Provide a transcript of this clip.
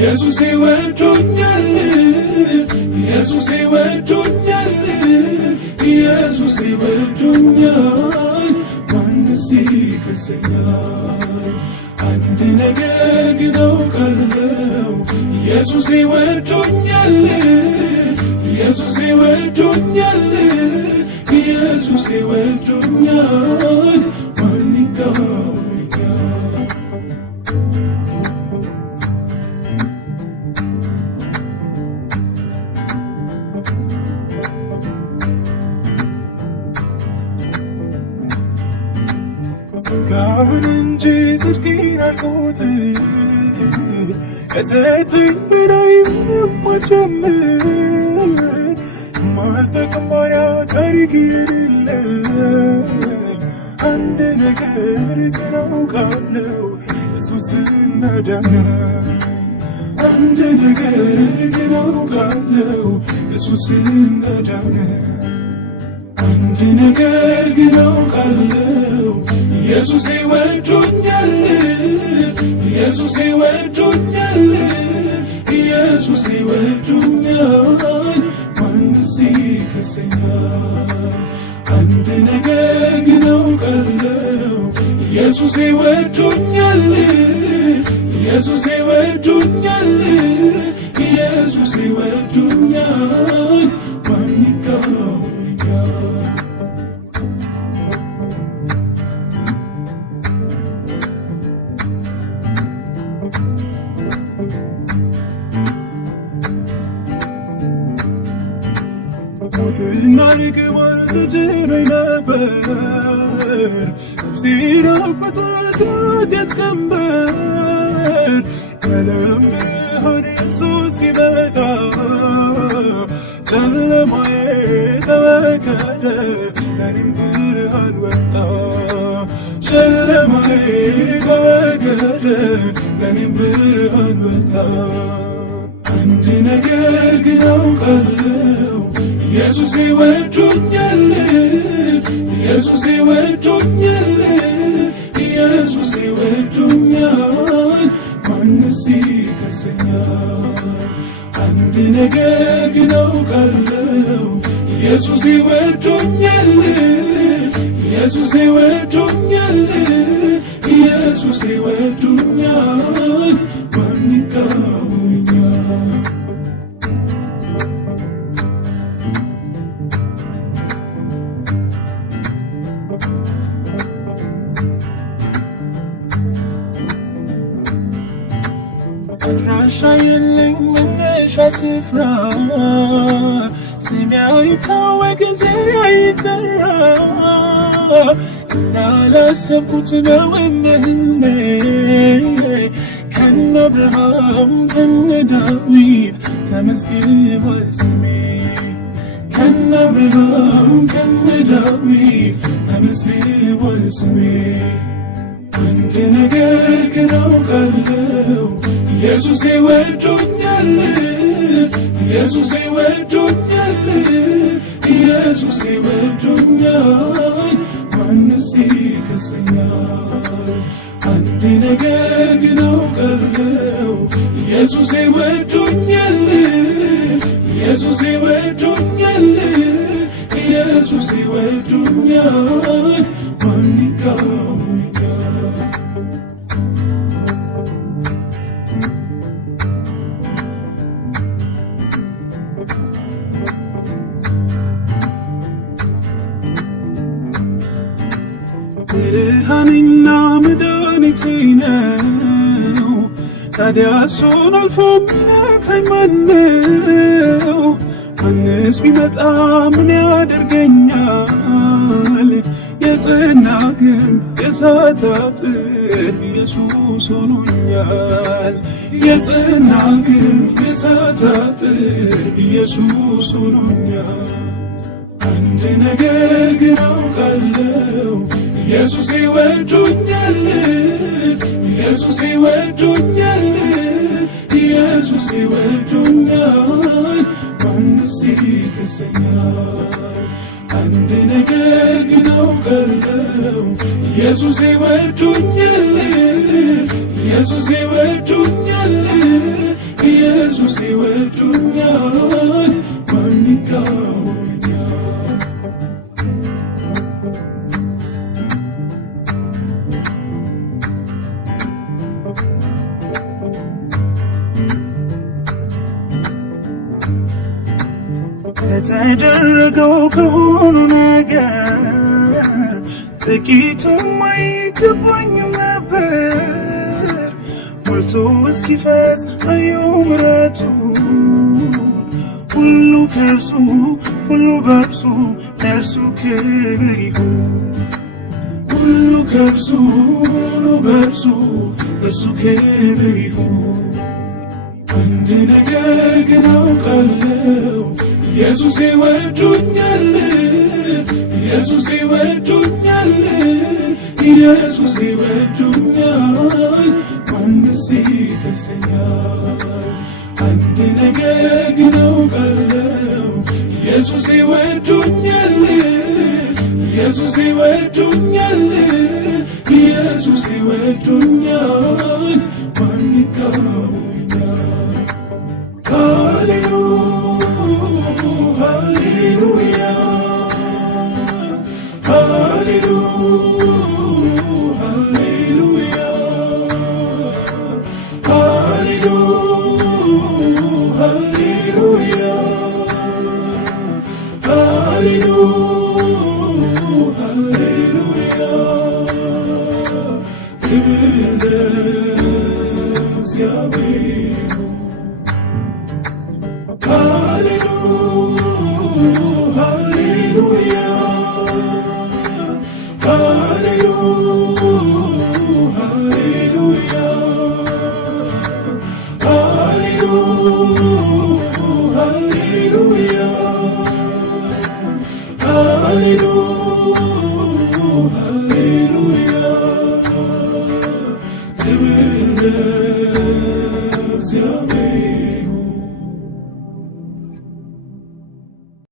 ኢየሱስ ወዶኛል ኢየሱስ ወዶኛል ኢየሱስ ወዶኛል ማንስ ይከሰኛል አንድ ነገር ግን አውቃለሁ ኢየሱስ ወዶኛል ኢየሱስ ወዶኛል ኢየሱስ ወዶኛል ማን ይቃወመኛል ጋውን እንጂ ጽድቄን አልቆጥር ከሰጠኝ በላይ ምንም አልጨምር ማልጠቅም ባሪያ ታሪክ የሌለኝ አንድ ነገር ግን አውቃለሁ ኢየሱስን ማዳን አንድ ነገር ግን አውቃለሁ ኢየሱስን ማዳን አንድ ነገር ግን አውቃለሁ ኢየሱስ ወዶኛል ኢየሱስ ወዶኛል ኢየሱስ ወዶኛል ማንስ ይከሰኛል አንድ ነገር ግን አውቃለሁ ኢየሱስ ወዶኛል ኢየሱስ ወዶኛል ኢየሱስ ወዶኛል ማን ይቃወመኛል ሞትና ርግማን ተጭኖኝ ነበር ነፍሴን አፈቷት ኃጢአት ቀንበር የዓለም ብርሃን ኢየሱስ ሲመጣ ጨለማዬ ተወገደ ለእኔም ብርሃን ወጣ ጨለማዬ ተወገደ ለእኔም ብርሃን ወጣ አንድ ነገር ግን አውቃለሁ ኢየሱስ ወዶኛል ኢየሱስ ወዶኛል ኢየሱስ ወዶኛል ማንስ ይከሰኛል አንድ ነገር ግን አውቃለሁ ኢየሱስ ወዶኛል ኢየሱስ ወዶኛል ኢየሱስ ወዶኛል ማን ይቃወመኛል አድራሻ የለኝ መነሻ ስፍራ ስሜ አይታወቅ ዘሬ አይጠራ እንዳላሰብኩት ነው እምህሌ ከነ አብርሃም ከነ ዳዊት ተመዝግቧል ስሜ ከነ አብርሃም ከነ ዳዊት ተመዝግቧል ስሜ አንድ ነገር ግን አውቃለሁ ኢየሱስ ወዶኛል ኢየሱስ ወዶኛል ኢየሱስ ወዶኛል ማንስ ይከሰኛል አንድ ነገር ግን አውቃለሁ ኢየሱስ ወዶኛል ኢየሱስ ወዶኛል ኢየሱስ ወዶኛል ማን ይቃወመኛል ብርሃኔና መድኃኒቴ ነው ታዲያ እሱን አልፎ የሚነካኝ ማነው ማንስ ቢመጣ ምን ያደርገኛል የጽና ግንብ የእሳት አጥር ኢየሱስ ሆኖኛል የጽና ግንብ የእሳት አጥር ኢየሱስ ሆኖኛል አንድ ነገር ግን አውቃለሁ ኢየሱስ ወዶኛል ኢየሱስ ወዶኛል ኢየሱስ ወዶኛል ማንስ ይከሰኛል አንድ ነገር ግን አውቃለሁ ኢየሱስ ወዶኛል ኢየሱስ ወዶኛል ኢየሱስ ይወዱኛል ማን ይቃወመኛል? የተደረገው ከሆኑ ነገር ጥቂቱም አይገባኝም ነበር። ሞልቶ እስኪፈስ አየሁ ምሕረቱን ሁሉ ከእርሱ ሁሉ በእርሱ ለእርሱ ክብር ይሁን። ሁሉ ከእርሱ ሁሉ በእርሱ ለእርሱ ክብር ይሁን። አንድ ነገር ግን አውቃለሁ ኢየሱስ ይወዱኛል ኢየሱስ ይወዱኛል ኢየሱስ ይወዱኛል ማንስ ይከሰኛል? አንድ ነገር ግን አውቃለሁ ኢየሱስ ይወዱኛል ኢየሱስ ይወዱኛል ኢየሱስ ይወዱኛል ማን ይቃወመኛል? ሃሌሉያ ሃሌሉያ ሃሌሉያ ሃሌሉያ ክብር ለእግዚአብሔር ሃሌሉያ ሃሌሉያ